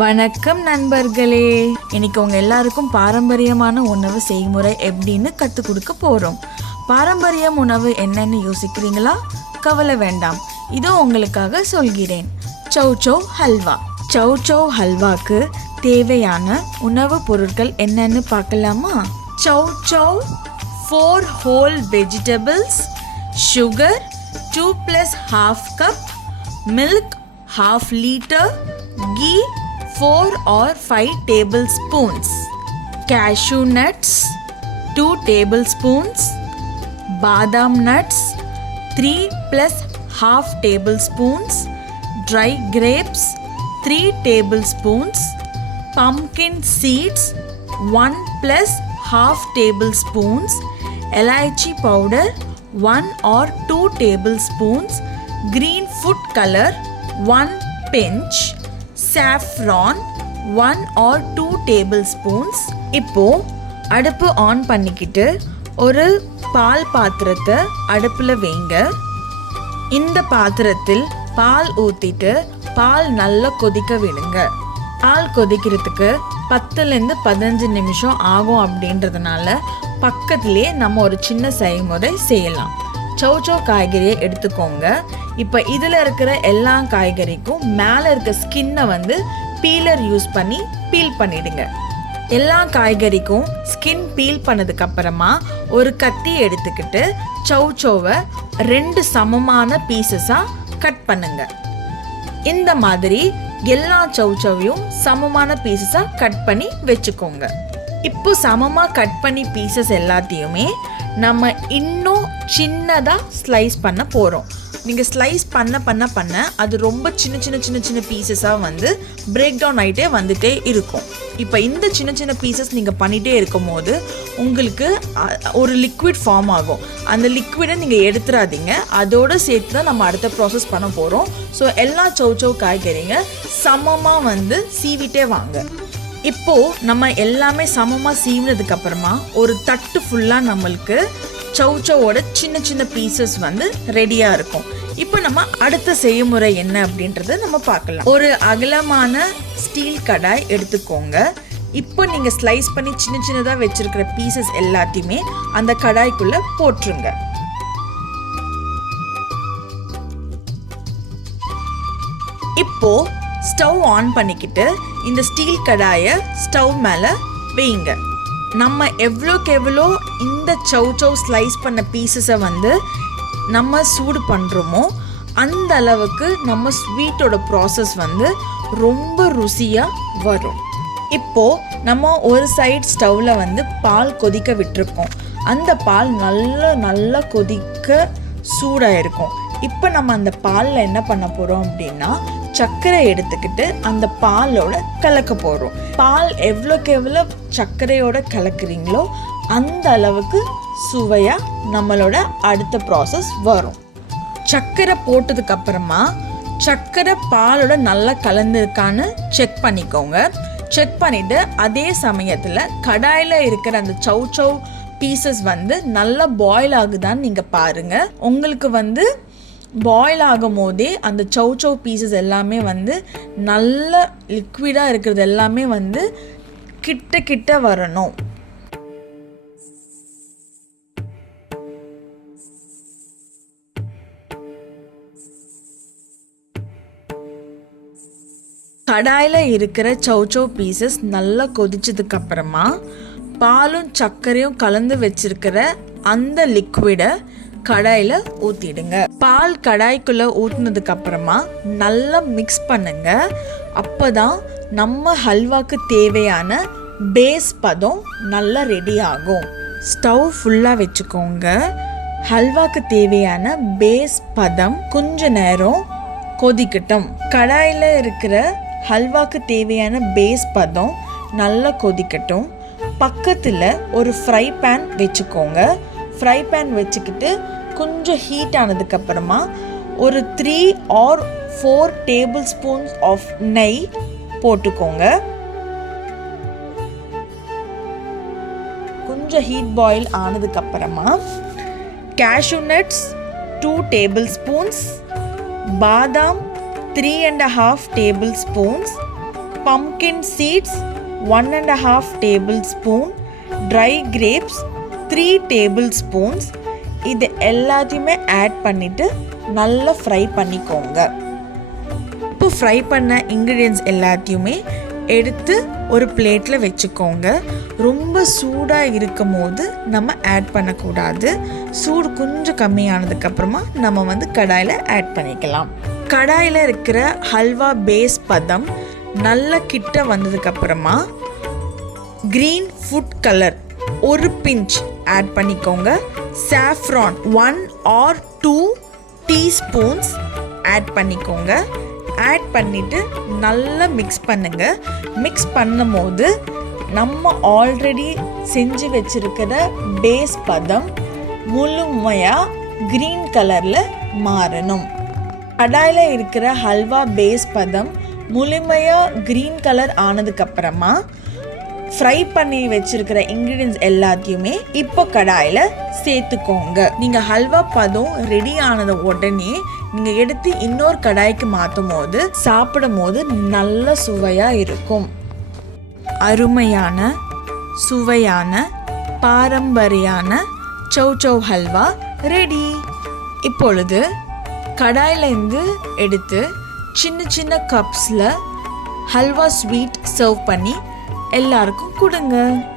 வணக்கம் நண்பர்களே. இன்னைக்கு உங்க எல்லாருக்கும் பாரம்பரியமான உணவு செய்முறை எப்படின்னு கற்றுக் கொடுக்க போறோம். பாரம்பரியம் உணவு என்னன்னு யோசிக்கிறீங்களா? கவலை வேண்டாம், இதோ உங்களுக்காக சொல்கிறேன். சௌசௌ ஹல்வா. சௌசௌ ஹல்வாக்கு தேவையான உணவு பொருட்கள் என்னன்னு பார்க்கலாமா? சௌசௌ 4 whole vegetables, sugar 2 plus half cup, milk half liter, ghee 4 or 5 tablespoons, cashew nuts 2 tablespoons, badam nuts 3 plus half tablespoons, dry grapes 3 tablespoons, pumpkin seeds 1 plus half tablespoons, elaichi powder 1 or 2 tablespoons, green food color 1 pinch, saffron 1 or 2 tablespoons. இப்போ அடுப்பு on பண்ணிக்கிட்டு ஒரு பால் பாத்திரத்தை அடுப்பில் வைங்க. இந்த பாத்திரத்தில் பால் ஊற்றிட்டு பால் நல்லா கொதிக்க விடுங்க. பால் கொதிக்கிறதுக்கு 10லேருந்து 15 நிமிஷம் ஆகும். அப்படின்றதுனால பக்கத்திலே நம்ம ஒரு சின்ன செய்முறை செய்யலாம். சௌசௌ காய்கறியை எடுத்துக்கோங்க. இப்போ இதில் இருக்கிற எல்லா காய்கறிக்கும் மேலே இருக்க ஸ்கின்னை பீலர் யூஸ் பண்ணி பீல் பண்ணிடுங்க. எல்லா காய்கறிக்கும் ஸ்கின் பீல் பண்ணதுக்கு அப்புறமா ஒரு கத்தி எடுத்துக்கிட்டு சௌசௌவை 2 சமமான பீசஸாக கட் பண்ணுங்க. இந்த மாதிரி எல்லா சௌசௌவையும் சமமான பீசஸாக கட் பண்ணி வச்சுக்கோங்க. இப்போ சமமாக கட் பண்ணி பீசஸ் எல்லாத்தையுமே நம்ம இன்னும் சின்னதாக ஸ்லைஸ் பண்ண போகிறோம். நீங்கள் ஸ்லைஸ் பண்ண அது ரொம்ப சின்ன பீசஸாக பிரேக் டவுன் ஆகிட்டே வந்துட்டே இருக்கும். இப்போ இந்த சின்ன பீசஸ் நீங்கள் பண்ணிகிட்டே இருக்கும் போது உங்களுக்கு ஒரு லிக்விட் ஃபார்ம் ஆகும். அந்த லிக்விடை நீங்கள் எடுத்துடாதீங்க, அதோடு சேர்த்து தான் நம்ம அடுத்த ப்ராசஸ் பண்ண போகிறோம். ஸோ எல்லா சௌசௌ காய்கறிங்க சமமாக சீவிட்டே வாங்க. இப்போது நம்ம எல்லாமே சமமாக சீவினதுக்கு அப்புறமா ஒரு தட்டு ஃபுல்லாக நம்மளுக்கு சௌசௌவோட சின்ன பீசஸ் ரெடியாக இருக்கும். இப்போ நம்ம அடுத்த செய்முறை என்ன அப்படின்றத நம்ம பார்க்கலாம். ஒரு அகலமான ஸ்டீல் கடாய் எடுத்துக்கோங்க. இப்போ நீங்கள் ஸ்லைஸ் பண்ணி சின்னதாக வச்சிருக்கிற பீசஸ் எல்லாத்தையுமே அந்த கடாய்க்குள்ளே போட்டுருங்க. இப்போ ஸ்டவ் ஆன் பண்ணிக்கிட்டு இந்த ஸ்டீல் கடாயை ஸ்டவ் மேலே வைங்க. நம்ம எவ்வளோக்கு எவ்வளோ இந்த சௌசௌ ஸ்லைஸ் பண்ண பீசஸை நம்ம சூடு பண்ணுறோமோ அந்த அளவுக்கு நம்ம ஸ்வீட்டோட ப்ராசஸ் ரொம்ப ருசியாக வரும். இப்போது நம்ம ஒரு சைட் ஸ்டவ்வில் பால் கொதிக்க விட்டுருக்கோம். அந்த பால் நல்லா கொதிக்க சூடாக இருக்கும். இப்போ நம்ம அந்த பாலில் என்ன பண்ண போகிறோம் அப்படின்னா சர்க்கரை எடுத்துக்கிட்டு அந்த பாலோட கலக்க போகிறோம். பால் எவ்வளோக்கு எவ்வளோ சர்க்கரையோட கலக்குறீங்களோ அந்த அளவுக்கு சுவையாக நம்மளோட அடுத்த ப்ராசஸ் வரும். சர்க்கரை போட்டதுக்கு அப்புறமா சர்க்கரை பாலோட நல்லா கலந்துருக்கான்னு செக் பண்ணிக்கோங்க. செக் பண்ணிவிட்டு அதே சமயத்தில் கடாயில் இருக்கிற அந்த சௌசௌ பீசஸ் நல்லா பாயில் ஆகுதான்னு நீங்கள் பாருங்கள். உங்களுக்கு பாயில் ஆகும் போதே அந்த சௌசௌ பீசஸ் எல்லாமே நல்ல லிக்விடாக இருக்கிறது எல்லாமே கிட்ட வரணும். கடாயில் இருக்கிற சௌசௌ பீசஸ் நல்லா கொதிச்சதுக்கு அப்புறமா பாலும் சர்க்கரையும் கலந்து வச்சிருக்கிற அந்த லிக்விடை கடாயில் ஊற்றிடுங்க. பால் கடாய்க்குள்ளே ஊற்றினதுக்கு அப்புறமா நல்லா மிக்ஸ் பண்ணுங்க. அப்போ தான் நம்ம ஹல்வாக்கு தேவையான பேஸ் பதம் நல்லா ரெடி ஆகும். ஸ்டவ் ஃபுல்லாக வச்சுக்கோங்க. ஹல்வாக்கு தேவையான பேஸ் பதம் கொஞ்ச நேரம் கொதிக்கட்டும். கடாயில் இருக்கிற ஹல்வாக்கு தேவையான பேஸ் பதம் நல்லா கொதிக்கட்டும். பக்கத்தில் ஒரு ஃப்ரை பேன் வச்சுக்கோங்க. ஃப்ரை பேன் வச்சுக்கிட்டு கொஞ்சம் ஹீட் ஆனதுக்கப்புறமா ஒரு 3 or 4 tablespoons ஆஃப் நெய் போட்டுக்கோங்க. கொஞ்சம் ஹீட் பாயில் ஆனதுக்கப்புறமா கேஷ்யூ நட்ஸ் 2 tablespoons, பாதாம் 3.5 tablespoons, pumpkin seeds 1.5 tablespoon, dry grapes 3 tablespoons. இது எல்லாத்தையுமே ஆட் பண்ணிவிட்டு நல்லா ஃப்ரை பண்ணிக்கோங்க. இப்போ ஃப்ரை பண்ண இன்க்ரீடியன்ட்ஸ் எல்லாத்தையுமே எடுத்து ஒரு பிளேட்டில் வச்சுக்கோங்க. ரொம்ப சூடாக இருக்கும் போது நம்ம ஆட் பண்ணக்கூடாது. சூடு கொஞ்சம் கம்மியானதுக்கப்புறமா நம்ம கடாயில் ஆட் பண்ணிக்கலாம். கடாயில் இருக்கிற ஹல்வா பேஸ் பதம் நல்ல கிட்ட வந்ததுக்கப்புறமா க்ரீன் ஃபுட் கலர் ஒரு பிஞ்ச் ஆட் பண்ணிக்கோங்க. சாஃப்ரான் 1 or 2 teaspoons ஆட் பண்ணிக்கோங்க. ஆட் பண்ணிவிட்டு நல்லா மிக்ஸ் பண்ணுங்கள். மிக்ஸ் பண்ணும் போது நம்ம ஆல்ரெடி செஞ்சு வச்சுருக்கிற பேஸ் பதம் முழுமையாக க்ரீன் கலரில் மாறணும். கடாயில் இருக்கிற ஹல்வா பேஸ் பதம் முழுமையாக க்ரீன் கலர் ஆனதுக்கப்புறமா ஃப்ரை பண்ணி வச்சுருக்கிற இன்க்ரீடியன்ட்ஸ் எல்லாத்தையுமே இப்போ கடாயில் சேர்த்துக்கோங்க. நீங்கள் ஹல்வா பதம் ரெடி ஆனது உடனே நீங்கள் எடுத்து இன்னொரு கடாய்க்கு மாற்றும் போது சாப்பிடும் போது நல்ல சுவையாக இருக்கும். அருமையான சுவையான பாரம்பரியான சௌசௌ ஹல்வா ரெடி. இப்பொழுது கடாயிலேருந்து எடுத்து சின்ன சின்ன கப்ஸில் ஹல்வா ஸ்வீட் சர்வ் பண்ணி எல்லாருக்கும் கொடுங்க.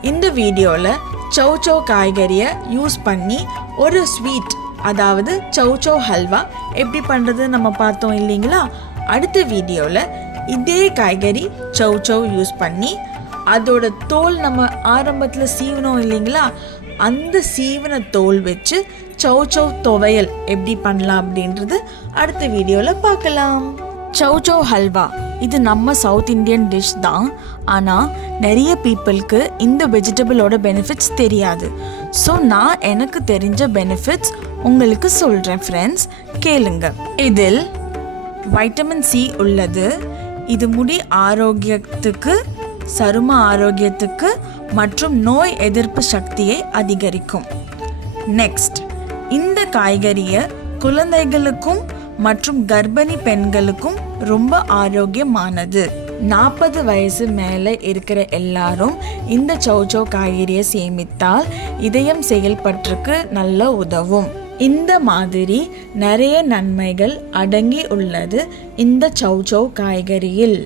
இந்த வீடியோவில் சௌசௌ காய்கறியை யூஸ் பண்ணி ஒரு ஸ்வீட், அதாவது சௌசௌ ஹல்வா எப்படி பண்ணுறது நம்ம பார்த்தோம் இல்லைங்களா? அடுத்த வீடியோவில் இதே காய்கறி சௌசௌ யூஸ் பண்ணி அதோட தோல் நம்ம ஆரம்பத்தில் சீவனோம் இல்லைங்களா? அந்த சீவன தோல் வச்சு சௌசௌ துவையல் எப்படி பண்ணலாம் அப்படின்றது அடுத்த வீடியோவில் பார்க்கலாம். சௌசௌ ஹல்வா இது நம்ம சவுத் இந்தியன் டிஷ் தான். ஆனால் நிறைய பீப்புளுக்கு இந்த வெஜிடபிளோட பெனிஃபிட்ஸ் தெரியாது. ஸோ நான் எனக்கு தெரிஞ்ச பெனிஃபிட்ஸ் உங்களுக்கு சொல்கிறேன் ஃப்ரெண்ட்ஸ், கேளுங்க. இதில் வைட்டமின் சி உள்ளது. இது முடி ஆரோக்கியத்துக்கு, சரும ஆரோக்கியத்துக்கு மற்றும் நோய் எதிர்ப்பு சக்தியை அதிகரிக்கும். நெக்ஸ்ட், இந்த காய்கறியை குழந்தைகளுக்கும் மற்றும் கர்ப்பிணி பெண்களுக்கும் ரொம்ப ஆரோக்கியமானது. 40 வயசு மேலே இருக்கிற எல்லாரும் இந்த சௌசௌ காய்கறியை சேமித்தால் இதயம் செயல்பட்டுக்கு நல்ல உதவும். இந்த மாதிரி நிறைய நன்மைகள் அடங்கி உள்ளது இந்த சௌசௌ காய்கறியில்.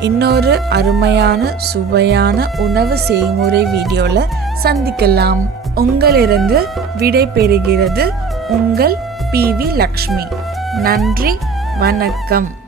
இன்னொரு அருமையான சுவையான உணவு செய்முறை வீடியோல சந்திக்கலாம். உங்களிருந்து விடை பெறுகிறது உங்கள் PV லக்ஷ்மி. நன்றி, வணக்கம்.